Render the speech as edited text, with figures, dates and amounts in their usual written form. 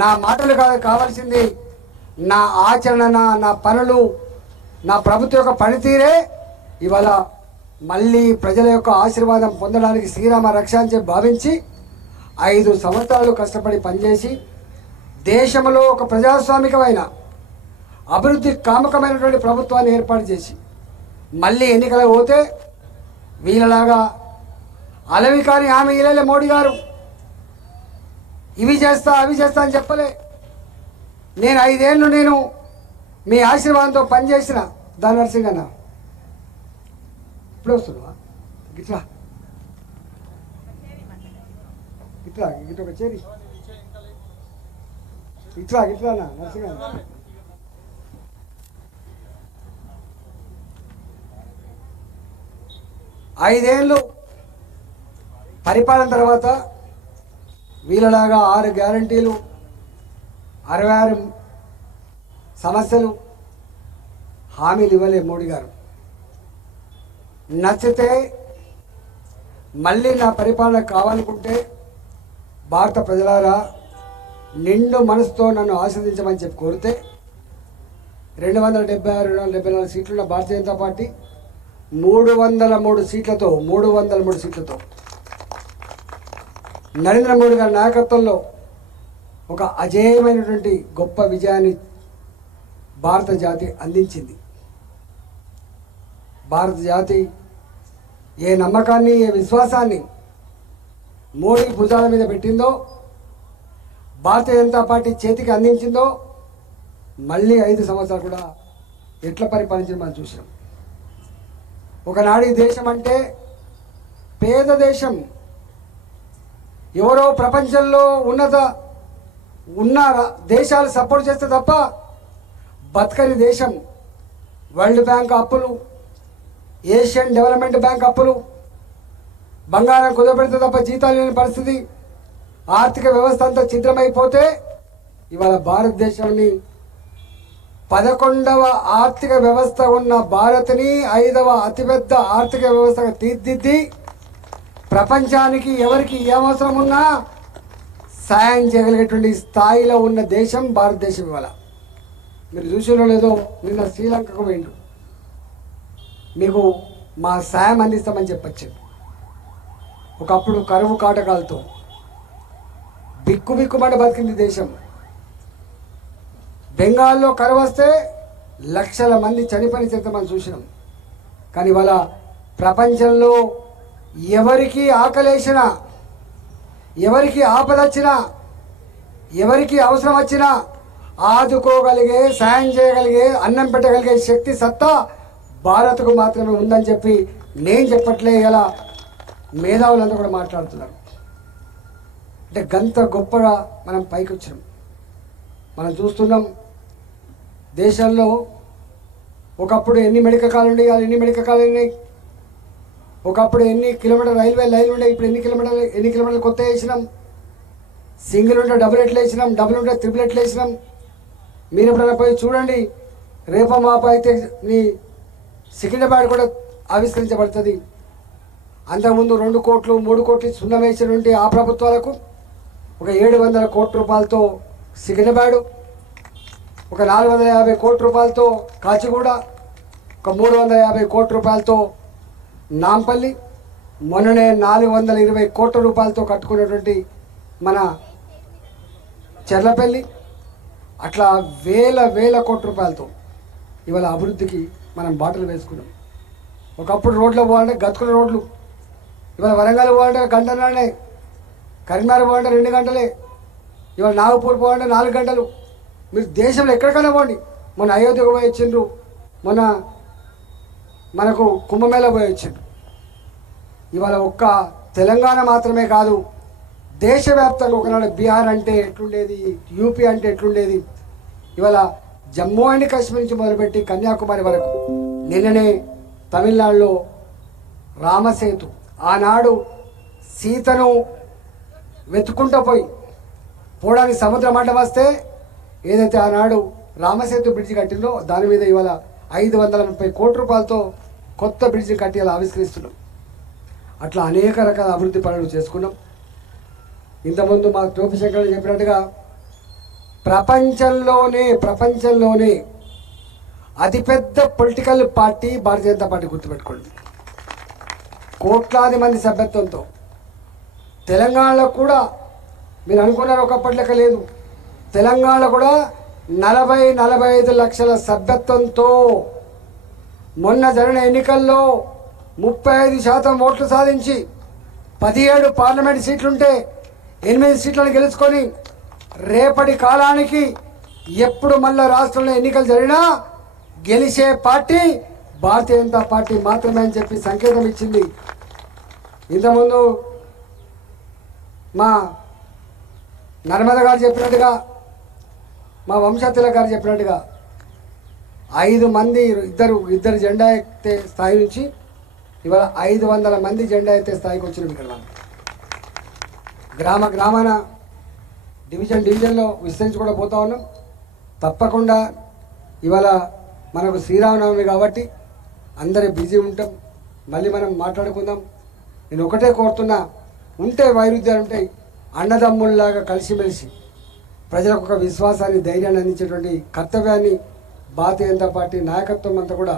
నా మాటలు కావాల్సింది నా ఆచరణ, నా పనులు, నా ప్రభుత్వం యొక్క పనితీరే ఇవాళ మళ్ళీ ప్రజల యొక్క ఆశీర్వాదం పొందడానికి శ్రీరామ రక్ష అని చెప్పి భావించి 5 సంవత్సరాలు కష్టపడి పనిచేసి దేశంలో ఒక ప్రజాస్వామికమైన అభివృద్ధి కామకమైనటువంటి ప్రభుత్వాన్ని ఏర్పాటు చేసి మళ్ళీ ఎన్నికలకు పోతే వీళ్ళలాగా అలవి కానీ హామీ ఇవ్వలే మోడీ గారు. ఇవి చేస్తా అవి చేస్తా అని చెప్పలే. నేను 5 ఏళ్ళు నేను మీ ఆశీర్వాదంతో పనిచేసిన దాని నరసింగ్ అన్న ఇప్పుడు వస్తున్నావా ఇట్లా ఇట్లా ఇటు ఒక చేరి ఇట్లా ఇట్లా అన్న నరసింగ్ అన్న 5 ఏళ్ళు పరిపాలన తర్వాత వీళ్ళలాగా 6 గ్యారంటీలు 66 సమస్యలు హామీలు ఇవ్వలే మోడీ గారు. నచ్చితే మళ్ళీ నా పరిపాలన కావాలనుకుంటే భారత ప్రజలారా నిండు మనసుతో నన్ను ఆశీర్వదించమని చెప్పి కోరితే 276 274 సీట్లున్న భారతీయ జనతా పార్టీ 303 సీట్లతో నరేంద్ర మోడీ గారి నాయకత్వంలో ఒక అజేయమైనటువంటి గొప్ప విజయాన్ని భారత జాతి అందించింది. భారత జాతి ఏ నమ్మకాన్ని, ఏ విశ్వాసాన్ని మోడీ భుజాల మీద పెట్టిందో, భారతీయ జనతా పార్టీ చేతికి అందించిందో మళ్ళీ 5 సంవత్సరాలు కూడా ఎట్లా పరిపాలించింది మనం చూసాం. ఒకనాడు ఈ దేశం అంటే పేద దేశం, ఎవరో ప్రపంచంలో ఉన్న దేశాలు సపోర్ట్ చేస్తే తప్ప బతకని దేశం. వరల్డ్ బ్యాంక్ అప్పులు, ఏషియన్ డెవలప్మెంట్ బ్యాంక్ అప్పులు, బంగారం కుదపెడితే తప్ప జీతాలు లేని పరిస్థితి, ఆర్థిక వ్యవస్థ అంతా ఛిద్రమైపోతే ఇవాళ భారతదేశాన్ని 11వ ఆర్థిక వ్యవస్థ ఉన్న భారత్ని 5వ అతిపెద్ద ఆర్థిక వ్యవస్థగా తీర్చిదిద్ది ప్రపంచానికి ఎవరికి ఏ అవసరం ఉన్నా సాయం చేయగలిగేటువంటి స్థాయిలో ఉన్న దేశం భారతదేశం. ఇవాళ మీరు చూసినో లేదో నిన్న శ్రీలంకకు పోయిండు, మీకు మా సాయం అందిస్తామని చెప్పచ్చు. ఒకప్పుడు కరువు కాటకాలతో బిక్కుబిక్కుమంట బతికింది దేశం. బెంగాల్లో కరువు వస్తే లక్షల మంది చనిపోయిన చరిత్ర మనం చూసినాం. కానీ ఇవాళ ప్రపంచంలో ఎవరికి ఆకలేసినా, ఎవరికి ఆపద వచ్చినా, ఎవరికి అవసరం వచ్చినా ఆదుకోగలిగే, సాయం చేయగలిగే, అన్నం పెట్టగలిగే శక్తి సత్తా భారత్కు మాత్రమే ఉందని చెప్పి నేను చెప్పట్లే, ఇలా మేధావులంతా కూడా మాట్లాడుతున్నారు. అంటే గంత గొప్పగా మనం పైకి వచ్చినాం. మనం చూస్తున్నాం దేశంలో ఒకప్పుడు ఎన్ని మెడికల్ కాలేజీలు ఉండే, ఎన్ని మెడికల్ కాలేజీలు ఉన్నాయి. ఒకప్పుడు ఎన్ని కిలోమీటర్ రైల్వే లైన్లు ఉండే, ఇప్పుడు ఎన్ని కిలోమీటర్లు కొత్త వేసినాం. సింగిల్ ఉంటే డబుల్ ఎట్లు వేసినాం, డబుల్ ఉంటే త్రిబుల్ ఎట్లు వేసినాం. మీరు ఎప్పుడైనా పోయి చూడండి. రేపో మాపో అయితే నీ సికింద్రాబాద్ కూడా ఆవిష్కరించబడుతుంది. అంతకుముందు 2 కోట్లు 3 కోట్లు సున్నం వేసినటువంటి ఆ ప్రభుత్వాలకు ఒక 700 కోట్ల రూపాయలతో సికింద్రాబాద్, ఒక 450 కోట్ల రూపాయలతో కాచిగూడ, ఒక 350 కోట్ల రూపాయలతో నాంపల్లి, మొన్ననే 420 కోట్ల రూపాయలతో కట్టుకున్నటువంటి మన చెర్లపల్లి, అట్లా వేల కోట్ల రూపాయలతో ఇవాళ అభివృద్ధికి మనం బాటలు వేసుకున్నాం. ఒకప్పుడు రోడ్లు పోవాలంటే గతుకుల రోడ్లు, ఇవాళ వరంగల్ పోవాలంటే గంటలోనే, కరీంనగర్ పోవాలంటే 2 గంటలే, ఇవాళ నాగపూర్ పోవాలంటే 4 గంటలు. మీరు దేశంలో ఎక్కడికైనా పోండి. మొన్న అయోధ్యకు పోయి వచ్చిండ్రు, మొన్న మనకు కుంభమేళ పోయి వచ్చిండ్రు. ఇవాళ ఒక్క తెలంగాణ మాత్రమే కాదు, దేశవ్యాప్తంగా ఒకనాడు బీహార్ అంటే ఎట్లుండేది, యూపీ అంటే ఎట్లుండేది, ఇవాళ జమ్మూ అండ్ కాశ్మీర్ నుంచి మొదలుపెట్టి కన్యాకుమారి వరకు. నిన్ననే తమిళనాడులో రామసేతు, ఆనాడు సీతను వెతుక్కుంటూ పోవడానికి సముద్ర మంటం వస్తే ఏదైతే ఆనాడు రామసేతు బ్రిడ్జి కట్టిందో దాని మీద ఇవాళ 530 కోట్ల రూపాయలతో కొత్త బ్రిడ్జి కట్టి అలా ఆవిష్కరిస్తున్నాం. అట్లా అనేక రకాల అభివృద్ధి పనులు చేసుకున్నాం. ఇంతకుముందు మా టోపి శంకర్ చెప్పినట్టుగా ప్రపంచంలోనే అతిపెద్ద political party Bharatiya Janata party, గుర్తుపెట్టుకోండి. కోట్లాది మంది సభ్యత్వంతో తెలంగాణలో కూడా మీరు అనుకున్నారు ఒకప్పటి లెక్క లేదు. తెలంగాణలో కూడా 40-45 లక్షల సభ్యత్వంతో మొన్న జరిగిన ఎన్నికల్లో 35% ఓట్లు సాధించి 17 పార్లమెంట్ సీట్లుంటే 8 సీట్లను గెలుచుకొని రేపటి కాలానికి ఎప్పుడు మళ్ళా రాష్ట్రంలో ఎన్నికలు జరిగినా గెలిచే పార్టీ భారతీయ జనతా పార్టీ మాత్రమే అని చెప్పి సంకేతం ఇచ్చింది. ఇంతకుముందు మా నర్మద గారు చెప్పినట్టుగా, మా వంశతిలక్ గారు చెప్పినట్టుగా 5 మంది ఇద్దరు జెండా ఎత్తే స్థాయి నుంచి ఇవాళ 500 మంది జెండా ఎత్తే స్థాయికి వచ్చినాం. ఇక్కడ మనం గ్రామాన డివిజన్లో విస్తరించుకుంటూ పోతా ఉన్నాం. తప్పకుండా ఇవాళ మనకు శ్రీరామనవమి కాబట్టి అందరూ బిజీ ఉంటాం. మళ్ళీ మనం మాట్లాడుకుందాం. నేను ఒకటే కోరుతున్నా, ఉంటే వైరుధ్యాలు ఉంటాయి, అన్నదమ్ముల్లాగా కలిసిమెలిసి ప్రజలకు ఒక విశ్వాసాన్ని, ధైర్యాన్ని అందించేటువంటి కర్తవ్యాన్ని భారతీయ జనతా పార్టీ నాయకత్వం అంతా కూడా